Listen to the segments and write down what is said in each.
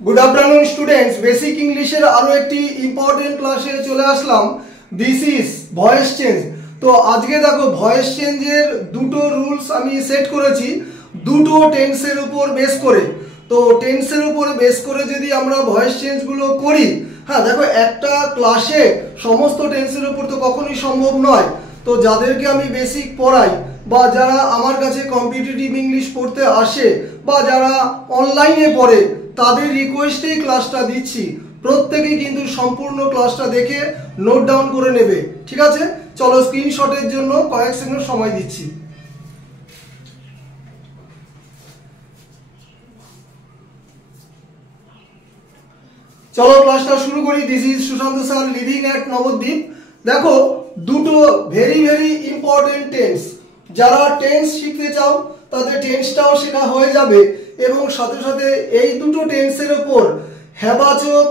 Good afternoon students. Basic इंग्लिशेर आरो एकटी इम्पोर्टेंट क्लासे चले आसलाम। This is voice change. तो आज के देखो वॉइस चेंजेर दुटो रूल्स आमी सेट करेছি दुटो टेंसेर ऊपर बेस करे। तो टेंसेर ऊपर बेस करे यदि आमरा वॉइस चेंज गुलो करी, हाँ देखो एकटा क्लासे समस्त टेंसेर ऊपर तो कखनोई सम्भव नय। तो जादेरके आमी बेसिक पढ़ाई बा जारा आमार काछे कम्पिटिटिव इंग्लिश पढ़ते आसे बा जारा अनलाइने पढ़े तादेर रिक्वेस्टे क्लासटा दिচ্ছি। प्रत्येके किन्तु सम्पूर्ण क्लासटा देखे नोट डाउन करे नेबे, ठीक आछे? चलो स्क्रीनशटेर जोन्नो कयेक सेकेंड समय दिচ্ছি। चलो क्लासटा शुरू करी। This is Sushant sir living at Nabadwip. देखो दुटो भेरी भेरी इम्पोर्टेंट टेंस, যারা টেন্স শিখতে চাও তাদের টেন্সটাও শেখা হয়ে যাবে এবং সাথে সাথে এই দুটো টেন্সের উপর হ্যাবাচক,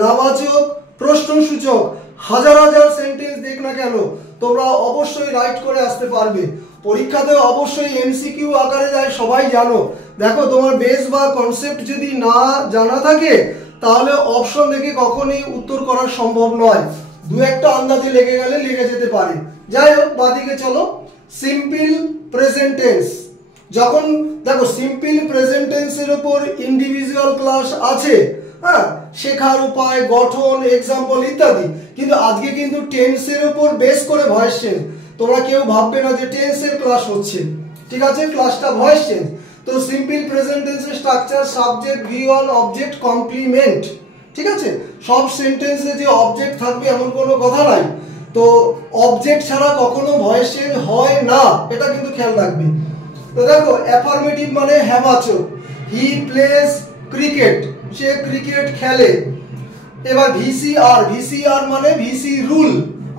নাবাচক, প্রশ্নসূচক হাজার হাজার সেন্টেন্স দেখ না কেন তোমরা অবশ্যই রাইট করে আসতে পারবে। পরীক্ষাতে অবশ্যই এমসিকিউ আকারে যায়, সবাই জানো। দেখো তোমার বেস বা কনসেপ্ট যদি না জানা থাকে তাহলে অপশন দেখে কখনোই উত্তর করা সম্ভব নয়। দু একটা আন্দাজে লেগে গেলে লেগে যেতে পারে। যাই হোক, বাদিকে চলো। সিম্পল প্রেজেন্ট টেন্স, যখন দেখো সিম্পল প্রেজেন্ট টেন্সের উপর ইন্ডিভিজুয়াল ক্লাস আছে, হ্যাঁ, শেখার উপায়, গঠন, এক্সাম্পল ইত্যাদি, কিন্তু আজকে কিন্তু টেন্সের উপর বেস করে ভয়েস চেঞ্জ। তোমরা কেউ ভাববে না যে টেন্সের ক্লাস হচ্ছে, ঠিক আছে? ক্লাসটা ভয়েস চেঞ্জ। তো সিম্পল প্রেজেন্ট টেন্সের structure subject, V1, object, complement, ঠিক আছে? সব সেন্টেন্সে যে অবজেক্ট থাকবে এমন কোনো কথা নাই। তো অবজেক্ট ছাড়া কখনো ভয়েস চেঞ্জ হয় না, এটা কিন্তু খেয়াল রাখবে। তো দেখো অ্যাফার্মেটিভ মানে হ্যাবাচক, হি প্লেজ ক্রিকেট, সে ক্রিকেট খেলে। এবার ভিসিআর, ভিসিআর মানে ভিসি রুল,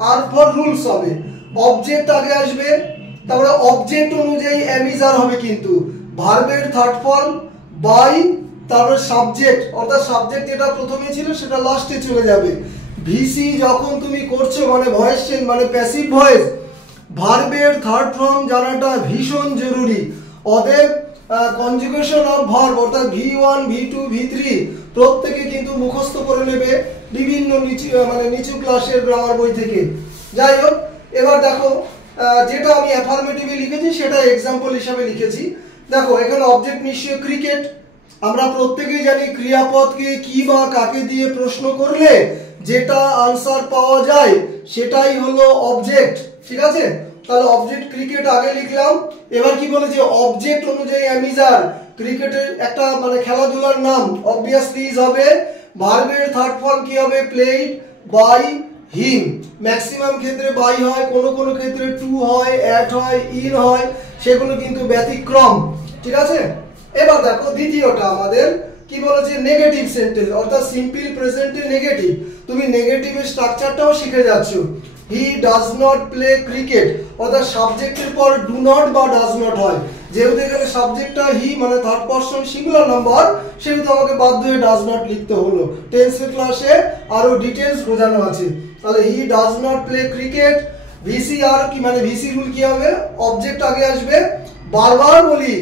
আর ফর রুলস হবে। অবজেক্ট আগে আসবে, তারপরে অবজেক্ট অনুযায়ী অ্যামিজার হবে, কিন্তু ভার্বের থার্ড ফর্ম বাই, তারপরে সাবজেক্ট, অর্থাৎ সাবজেক্ট যেটা প্রথমে ছিল সেটা লাস্টে চলে যাবে। ভিসি যখন তুমি করছো মানে ভয়েস চেঞ্জ মানে প্যাসিভ ভয়েস, ভার্বের থার্ড ফর্ম জানাটা ভীষণ জরুরি। অতএব কনজুগেশন অফ ভার্ব অর্থাৎ V1, V2, V3 প্রত্যেকে কিন্তু মুখস্থ করে নেবে বিভিন্ন নিচু ক্লাসের গ্রামার বই থেকে। যাই হোক, এবার দেখো যেটা আমি অ্যাফার্মেটিভে লিখেছি সেটা এক্সাম্পল হিসাবে লিখেছি। দেখো এখানে অবজেক্ট নিশ্চয়ই ক্রিকেট। আমরা প্রত্যেকেই জানি ক্রিয়াপদকে কি বা কাকে দিয়ে প্রশ্ন করলে যেটা আনসার পাওয়া যায় সেটাই হলো অবজেক্ট, ঠিক আছে? তাহলে অবজেক্ট ক্রিকেট আগে লিখলাম। এবার কি বলে যে অবজেক্ট অনুযায়ী অ্যামিজার, ক্রিকেটের একটা মানে খেলাধুলার নাম, অবভিয়াসলি ইজ হবে। ভার্বের থার্ড ফর্ম কি হবে? Played by him. ম্যাক্সিমাম ক্ষেত্রে বাই হয়, কোনো কোনো ক্ষেত্রে টু হয়, অ্যাট হয়, ইন হয়, সেগুলো কিন্তু ব্যতিক্রম, ঠিক আছে? এবার দেখো দ্বিতীয়টা আমাদের কি বলেছে? নেগেটিভ সেন্টেন্স, অর্থাৎ সিম্পল প্রেজেন্টে নেগেটিভ। তুমি নেগেটিভের স্ট্রাকচারটাও শিখে যাচ্ছ। হি ডাজ নট প্লে ক্রিকেট, অর্থাৎ সাবজেক্টের পর ডু নট বা ডাজ নট হয়। যেহেতু এখানে সাবজেক্টটা হি মানে থার্ড পারসন সিঙ্গুলার নাম্বার, সেহেতু আমাকে বাধ্য হয়ে ডাজ নট লিখতে হলো। টেন্সের ক্লাসে আরো ডিটেলস বোঝানো আছে। তাহলে হি does not play cricket. VCR কি মানে ভিসি রুল কি হবে? অবজেক্ট আগে আসবে। বারবার বলি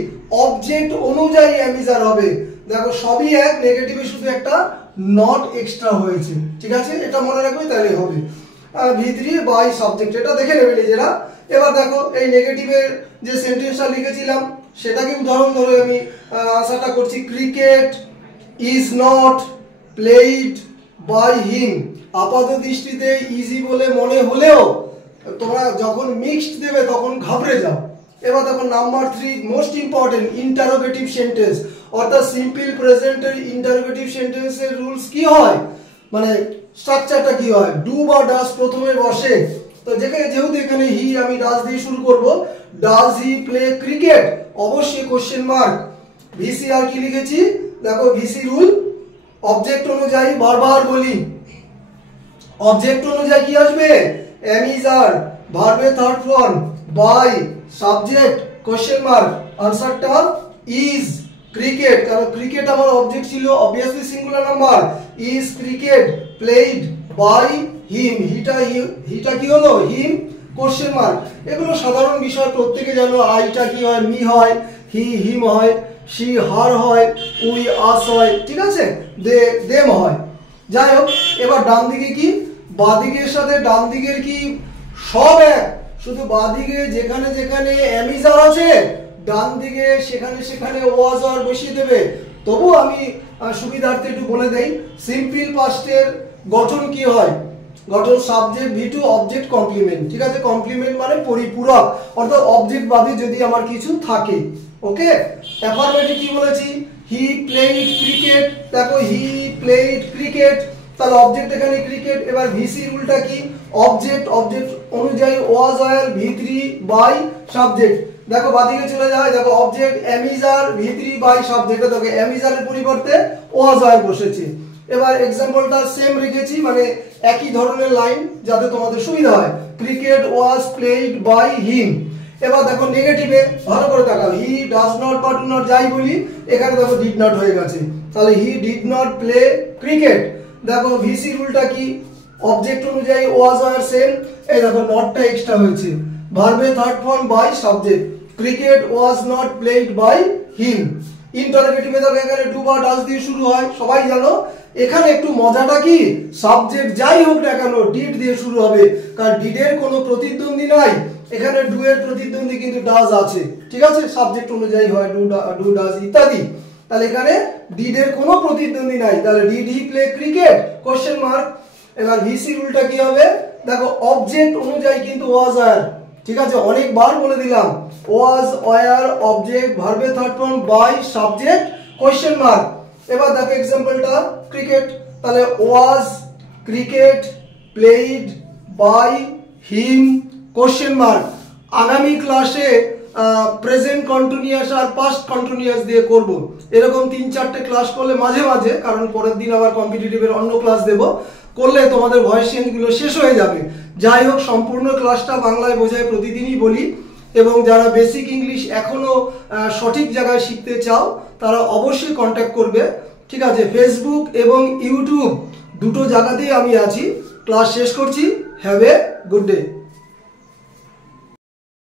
অবজেক্ট অনুযায়ী অ্যামিজার হবে। দেখো সবই এক, নেগেটিভে শুধু একটা নট এক্সট্রা হয়েছে, ঠিক আছে? এটা মনে রাখবে, তাহলে হবে। V3 বাই সাবজেক্ট, এটা দেখে নেবে নিজেরা। এবার দেখো এই নেগেটিভের যে সেন্টেন্সটা লিখেছিলাম সেটাকে উদাহরণ ধরে আমি আশাটা করছি। Cricket is not played by him. আপাত দৃষ্টিতে ইজি বলে মনে হলেও তোমরা যখন মিক্সড দেবে তখন ঘাবড়ে যাও। এবার দেখো number 3 most important, interrogative sentence, অর্থাৎ সিম্পল প্রেজেন্টের ইন্টারোগেটিভ সেন্টেন্সের রুলস কি হয় মানে স্ট্রাকচারটা কি হয়? ডু বা ডাজ প্রথমে বসে। তো যেহেতু এখানে হি, আমি ডাজ দিয়ে শুরু করব। ডাজ হি প্লে ক্রিকেট, অবশ্যই কোশ্চেন মার্ক। ভিসিআর কি লিখেছি? দেখো ভিসি রুল অবজেক্ট অনুযায়ী, বারবার বলি অবজেক্ট অনুযায়ী কি আসবে? অ্যামিজার, ভার্বের third form by, subject, question mark. আনসারটা ইজ ক্রিকেট, কারণ ক্রিকেট আমার অবজেক্ট ছিল, obviously singular number. Is cricket played by him, হিটা কি হলো? Him, question mark. এগুলো সাধারণ বিষয়, প্রত্যেকে জানো। আইটা কি হয়? মি হয়, হি হিম হয়, শি হার হয়, উই আস হয়, ঠিক আছে, দে দেম হয়। যাই হোক, এবার ডান দিকে কি, বাঁদিকের সাথে ডান দিকের কি সব এক, শুধু বাঁদিকে যেখানে যেখানে অ্যামিজার আছে ডান দিকে সেখানে সেখানে ওয়াজ আর বসিয়ে দেবে। তবু আমি সুবিধার্থে একটু বলে দেই, সিম্পল পাস্টের গঠন কি হয়, গঠন সাবজেক্ট V2 অবজেক্ট কমপ্লিমেন্ট, ঠিক আছে, কমপ্লিমেন্ট মানে পরিপূরক, অর্থাৎ অবজেক্ট বাদে যদি আমার কিছু থাকে। ওকে, অ্যাফার্মেটিভ কি বলেছি, হি প্লেইড ক্রিকেট, দেখো হি প্লেইড ক্রিকেট, তাহলে অবজেক্ট এখানে ক্রিকেট। এবার ভিসি রুলটা কি, অবজেক্ট অবজেক্ট অনুযায়ী ওয়াজ ওয়্যার V3 বাই সাবজেক্ট। দেখো বাদিকে চলে যায়, দেখো object am is are V3 by subject, দেখো অ্যামিজারের পরিবর্তে ওয়াজ ওয়্যার বসেছে। এবার এক্সাম্পলটা সেম রেখেছি, মানে একই ধরনের লাইন যাতে তোমাদের সুবিধা হয়, cricket was played by him. এবার দেখো নেগেটিভে ভালো করে দেখাও, হি ডাজ নট বা ডু নট যাই বলি, এখানে দেখো ডিড নট হয়ে গেছে, তাহলে he did not play cricket. দেখো ভিসি রুলটা কি, অবজেক্ট অনুযায়ী ওয়াজ ওয়্যার সেম, এই দেখো নটটা এক্সট্রা হয়েছে, ভার্বে third form by subject, cricket was not played by him. ইন্টারোগেটিভে দেখো এখানে ডু বা ডাজ দিয়ে শুরু হয়, সবাই জানো। এখানে একটু মজাটা কি, সাবজেক্ট যাই হোক না কেন ডিড দিয়ে শুরু হবে, কারণ ডিডের কোনো প্রতিদ্বন্দ্বী নাই, এখানে ডু এর প্রতিদ্বন্দ্বী কিন্তু ডাজ আছে, ঠিক আছে, সাবজেক্ট অনুযায়ী হয় ডু ডাজ ইত্যাদি। তাহলে এখানে ডিডের কোনো প্রতিদ্বন্দ্বী নাই, তাহলে did he play cricket question mark. এবার ভিসি রুলটা কি হবে, দেখো অবজেক্ট অনুযায়ী কিন্তু ওয়াজ ওয়্যার, ঠিক আছে, অনেকবার বলে দিলাম, ওয়াজ ওয়্যার অবজেক্ট ভার্বে third form by subject question mark. এবার দেখো এক্সাম্পলটা ক্রিকেট, তাহলে was cricket played by him question mark. আগামী ক্লাসে প্রেজেন্ট কন্টিনিউয়াস আর পাস্ট কন্টিনিউয়াস দিয়ে করব, এরকম 3-4টে ক্লাস করলে মাঝে মাঝে, কারণ পরের দিন আবার কম্পিটিটিভের অন্য ক্লাস দেব, করলে তোমাদের ভয়েস চেঞ্জগুলো শেষ হয়ে যাবে। যাই হোক, সম্পূর্ণ ক্লাসটা বাংলায় বোঝায় প্রতিদিনই বলি, এবং যারা বেসিক ইংলিশ এখনো সঠিক জায়গায় শিখতে চাও তারা অবশ্যই কন্ট্যাক্ট করবে, ঠিক আছে, ফেসবুক এবং ইউটিউব দুটো জায়গাতেই আমি আছি। ক্লাস শেষ করছি, হ্যাভ এ গুড ডে।